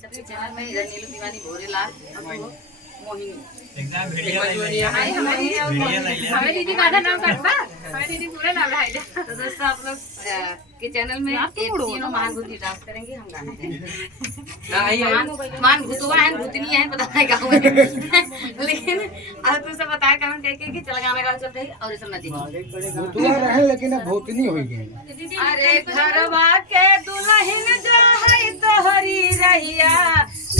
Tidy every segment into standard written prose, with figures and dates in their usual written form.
सबके चैनल में इधर नीलू दीवानी भोरेलाल मोहिनी हमें दीदी का नाम करवा हमें दीदी पूरा नाम है तो दोस्तों आप लोग के चैनल में एक तीनों महाभूति डांस करेंगे हम गाने मान भूतवा है भूतनी है पता नहीं गाँव में लेकिन अब तुम सब बताया कमेंट करके कि चल गाने का चलते और सब नदी भूतवा रहे लेकिन अब भूतनी हो गई। अरे घरवा के दुल्हन जो है तोहरी रहिया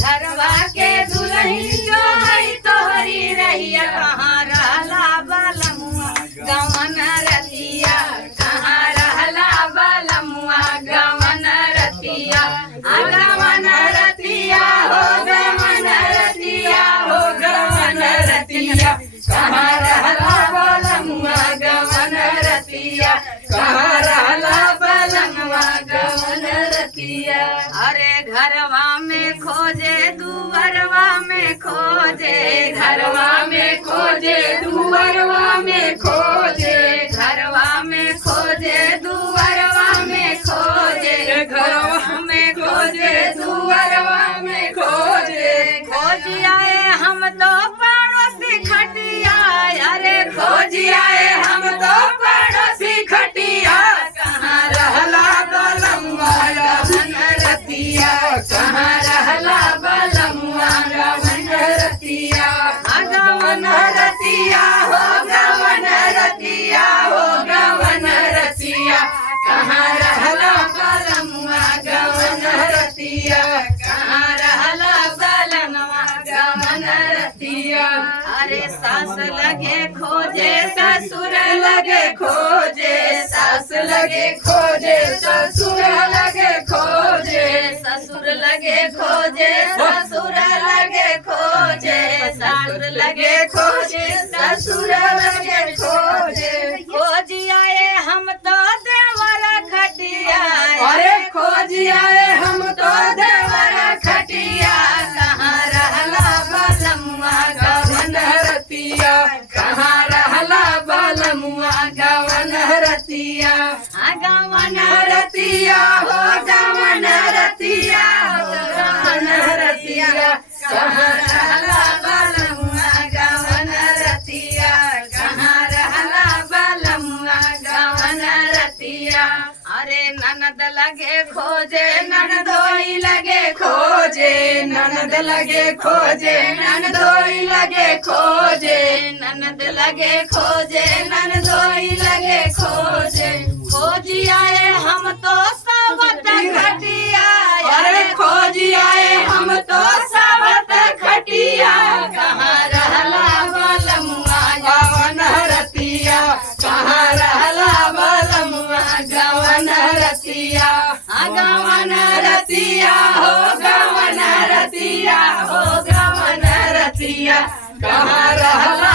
घरवा के दुल्हन जो है तोहरी रहिया कहाँ रहला बलमुआ गवन रतिया कहाँ रहला बलमुआ गवन रतिया गवन रतिया हो गवन रतिया हो गवन रतिया कहाँ रहला बलमुआ गवन रतिया कहाँ रहला बलमुआ गवन रतिया। अरे घरवा में खोजे दुवरवा में खोजे घरवा में खोजे दुवरवा में खोजे घरवा में खोजे दुवरवा में खोजे घरवा में खोजे दुवरवा में खोजे खोजी आए हम तो पड़ोसी खटिया अरे खोजी आए हम तो पड़ोसी खटिया कहाँ रहला बलमुआ गवन रतिया कहाँ रहला बलमुआ गवन रतिया गवन रतिया हो गवन रतिया हो गवन रतिया कहाँ रहला बलमुआ गवन रतिया कहाँ रहला बलमुआ गवन रतिया। अरे सास लगे खोजे ससुर लगे खोजे सास लगे खोजे ससुर लगे खोजे ससुर लगे खोजे ससुर लगे खोजे सास लगे खोजे ससुर लगे खोजे खोजी आए हम तो देवर खटिया अरे खोजी आए हम तो देवर खटिया कहाँ रहला बलमुआ गवन रतिया कहाँ रहला बलमुआ गवन रतिया गवन रतिया हो गवन रतिया हो गवन रतिया कहाँ रहला बलमुआ गवन रतिया कहाँ रहला बलमुआ गवन रतिया। अरे ननद लगे खोजे ननदोई लगे खोजे ननद लगे खोजे ननदोई लगे खोजे ननद लगे खोजे ननदोई लगे खोजे खोजी आए हम तो सावत खटिया अरे खोजी आए हम तो सावत खटिया कहाँ रहला बलमुआ गवन रतिया कहाँ रहला बलमुआ गवन रतिया गवन रतिया हो गवन रतिया हो गवन रतिया कहाँ रहला